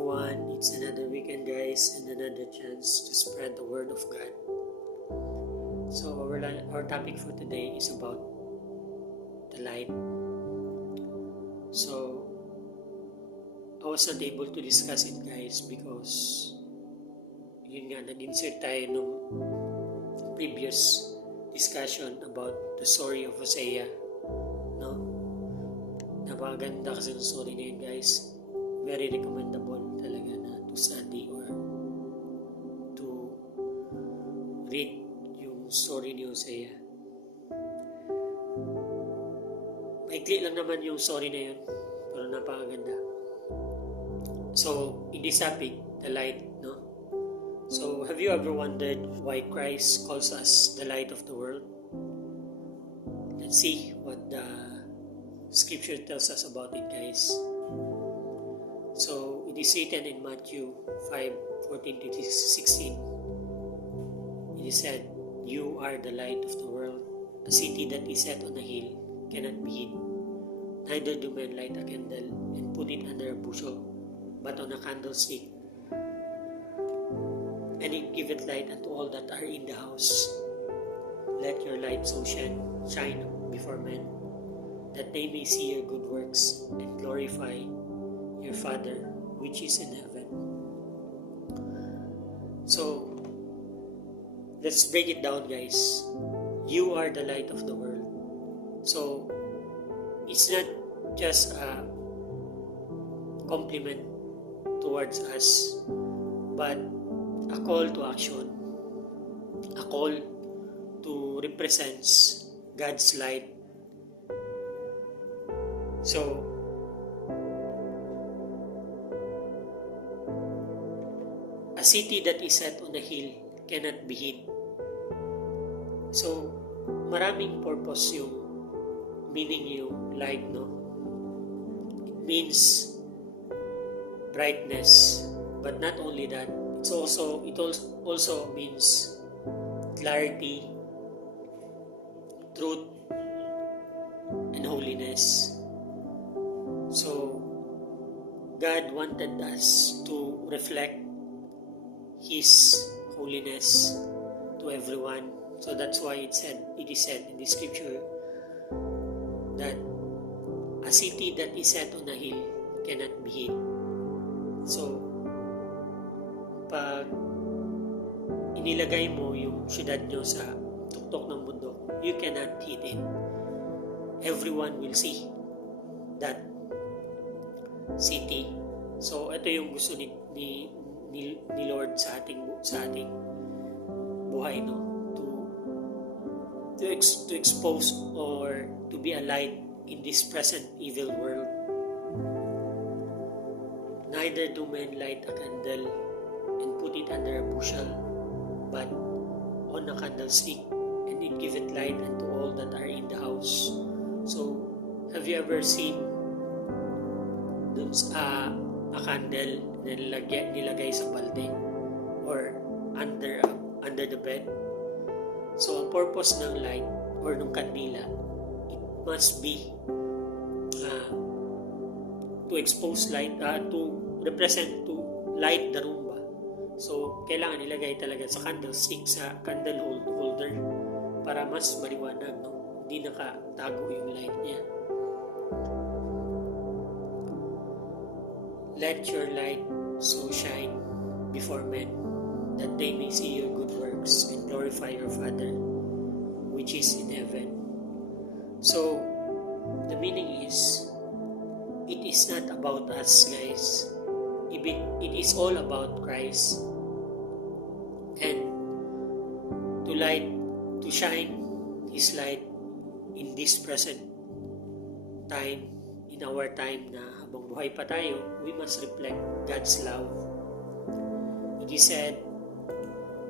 everyone, it's another weekend guys and another chance to spread the word of God. So our topic for today is about the light. So I was not able to discuss it guys because yun nga, nag-insert tayo nung previous discussion about the story of Hosea. No? Napakaganda kasi ng story na yun guys. Very recommendable talaga na to study or to read yung story ni Hosea. Maikli lang naman yung story na yun, pero napakaganda. So, in this topic, the light, no? So, have you ever wondered why Christ calls us the light of the world? Let's see what the scripture tells us about it, guys. So, it is written in Matthew 5:14-16. It is said, "You are the light of the world. A city that is set on a hill cannot be hid. Neither do men light a candle and put it under a bushel, but on a candlestick, and it giveth light unto all that are in the house. Let your light so shine before men, that they may see your good works and glorify your Father which is in heaven." So, let's break it down guys. You are the light of the world. So, it's not just a compliment towards us, but a call to action, a call to represents God's light. So, a city that is set on a hill cannot be hid. So, maraming purpose yung meaning yung light, no? It means brightness, but not only that, it also means clarity, truth, and holiness. So, God wanted us to reflect His holiness to everyone. So that's why it is said in the scripture that a city that is set on a hill cannot be hid. So, pag inilagay mo yung syudad nyo sa tuktok ng bundok, you cannot hid it. Everyone will see that city. So, ito yung gusto ni Lord sa ating buhay, no? To expose or to be a light in this present evil world. Neither do men light a candle and put it under a bushel, but on a candlestick, and it giveth light unto all that are in the house. So, have you ever seen a candle na nilagay sa balde or under the bed? So, ang purpose ng light or ng kandila, it must be to expose light, to represent, to light the room ba? So, kailangan ilagay talaga sa candlestick, sa candle holder para mas maliwanag, no? Hindi nakatago yung light niya. Let your light so shine before men, that they may see your good works and glorify your Father which is in heaven. So, the meaning is, it is not about us guys. It is all about Christ. And to shine His light in this present time, in our time na habang buhay pa tayo, we must reflect God's love. It is said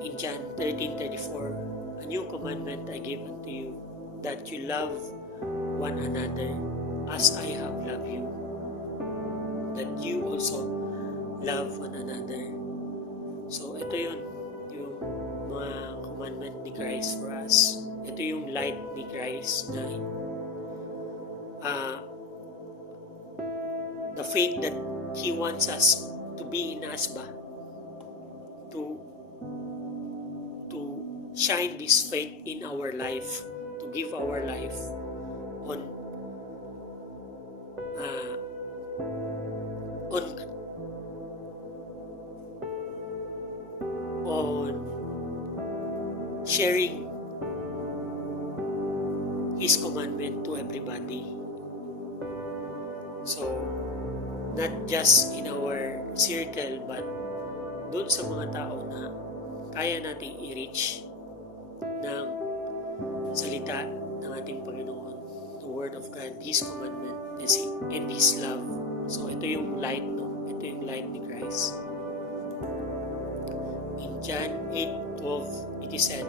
in John 13:34, "A new commandment I give unto you, that you love one another as I have loved you, that you also love one another." So, ito yung mga commandment ni Christ for us. Ito yung light ni Christ na the faith that He wants us to be in us ba? To shine this faith in our life, to give our life on sharing His commandment to everybody. So, not just in our circle, but doon sa mga tao na kaya nating i-reach ng salita ng ating Panginoon, the Word of God, His commandment, and His love. So, ito yung light, no? Ito yung light ni Christ. In John 8:12, it is said,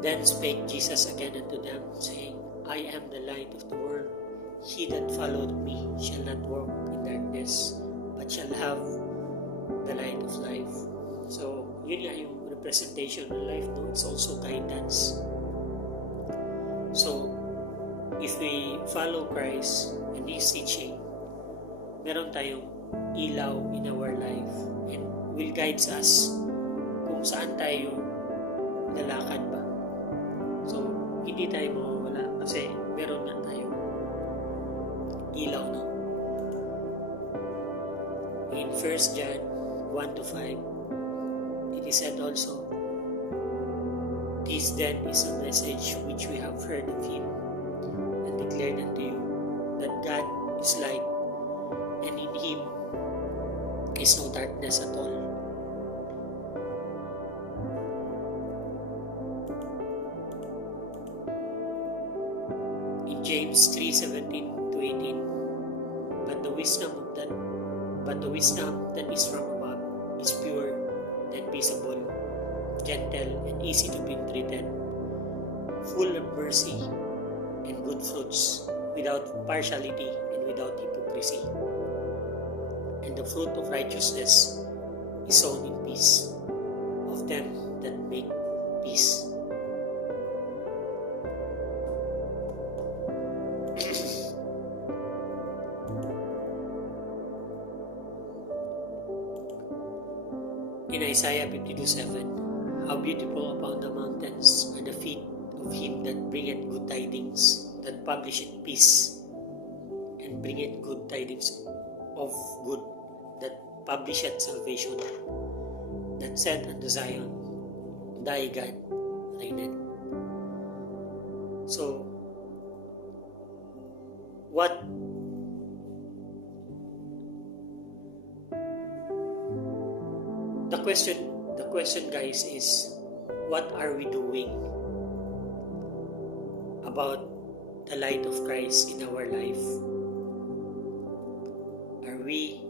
Then spake Jesus again unto them, saying, I am the light of the world. He that followed me shall not walk in darkness, but shall have the light of life. So, yun nga yung representation ng life, no? It's also guidance. So, if we follow Christ and His teaching, meron tayong ilaw in our life and will guides us kung saan tayo lalakad ba. So, hindi tayo mawawala kasi meron nga tayong ilaw, no? In 1 John 1-5, it is said also, This then is a message which we have heard of Him and declared unto you, that God is light, and in Him is no darkness at all. In James 3:17-18, but the wisdom that is from above is pure and peaceable, gentle and easy to be treated, full of mercy and good fruits, without partiality and without hypocrisy. And the fruit of righteousness is sown in peace of them that make peace. In Isaiah 52:7, How beautiful upon the mountains are the feet of him that bringeth good tidings, that publisheth peace, and bringeth good tidings of good, that publisheth salvation, that said unto Zion, Thy God reigneth. So, the question guys is, what are we doing about the light of Christ in our life? Are we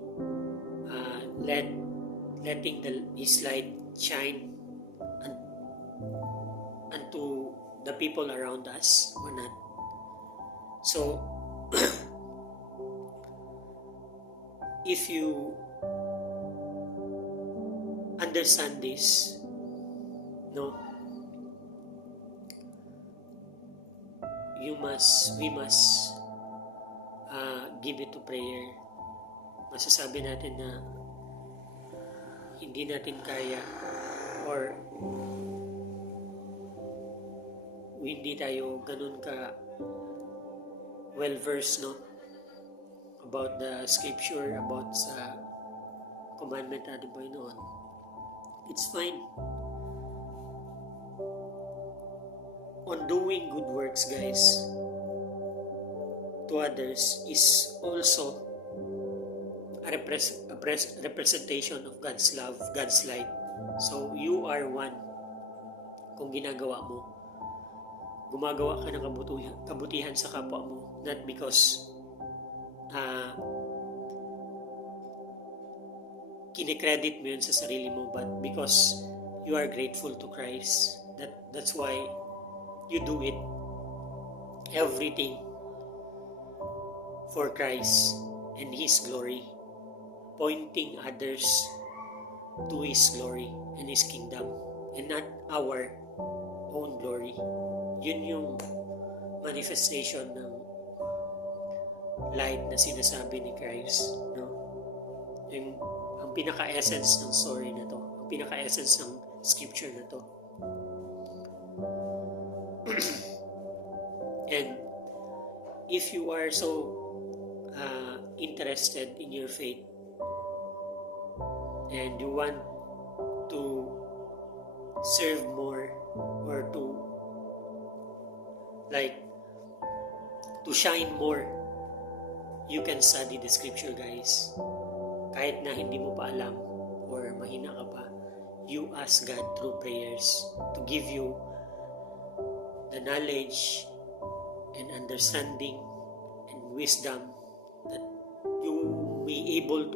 letting His light shine unto the people around us or not? So, if you understand this, no, we must give it to prayer. Masasabi natin na hindi natin kaya or hindi tayo ganun ka well-versed, no, about the scripture, about sa commandment natin Panginoon. It's fine. On doing good works, guys, to others is also a representation of God's love, God's light. So, you are one. Kung ginagawa mo, gumagawa ka ng kabutihan sa kapwa mo, not because kinikredit mo yun sa sarili mo, but because you are grateful to Christ. That's why you do it. Everything for Christ and His glory, pointing others to His glory and His kingdom, and not our own glory. Yun yung manifestation ng light na sinasabi ni Christ, no? ang pinaka-essence ng story na to, ang pinaka-essence ng scripture na to. And if you are so interested in your faith and you want to serve more or to shine more, you can study the scripture, guys. Kahit na hindi mo pa alam or mahina ka pa, you ask God through prayers to give you the knowledge and understanding and wisdom that you be able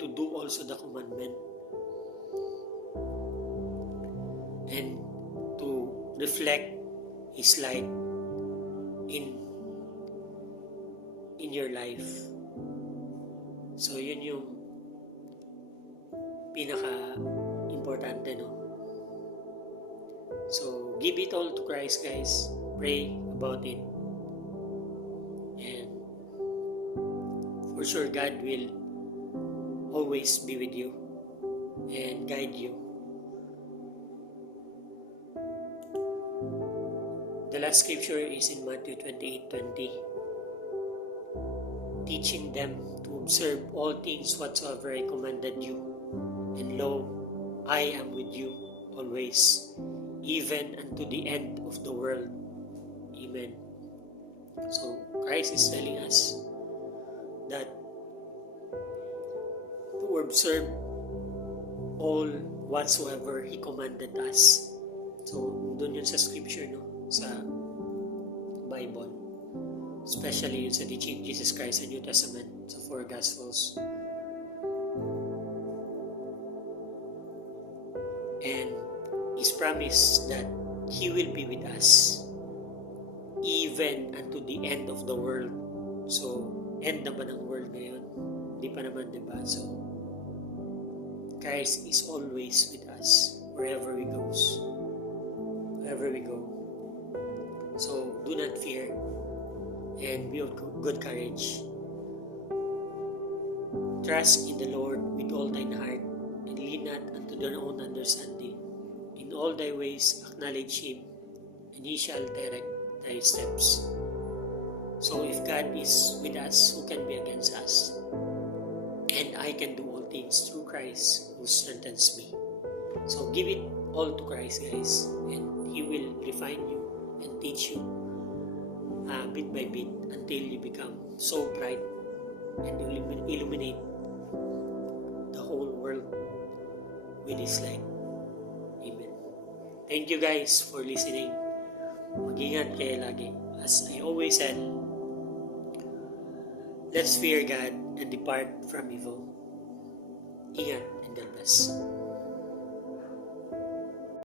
to do also the commandment and to reflect His light in your life. So yun yung pinaka-importante, no? So give it all to Christ, guys. Pray about it. And for sure, God will always be with you and guide you. The last scripture is in Matthew 28:20. Teaching them to observe all things whatsoever I commanded you. And lo, I am with you always, even unto the end of the world. Amen. So, Christ is telling us that to observe all whatsoever He commanded us. So, doon yun sa scripture, no? Sa Bible. Especially yun sa teaching Jesus Christ sa New Testament, sa 4 Gospels. And His promise that He will be with us even unto the end of the world. So, end naman ang world ngayon. Hindi pa naman, diba? So, Christ is always with us wherever we go. So, do not fear and be of good courage. Trust in the Lord with all thine heart, and lean not unto thine own understanding. In all thy ways acknowledge Him, and He shall direct thy steps. So if God is with us, who can be against us? And I can do all things through Christ who strengthens me. So give it all to Christ, guys, and He will refine you and teach you bit by bit until you become so bright and illuminate the whole world with His light. Amen. Thank you, guys, for listening. Mag-ingat kayo lagi. As I always said, let's fear God and depart from evil. Ingat and God bless.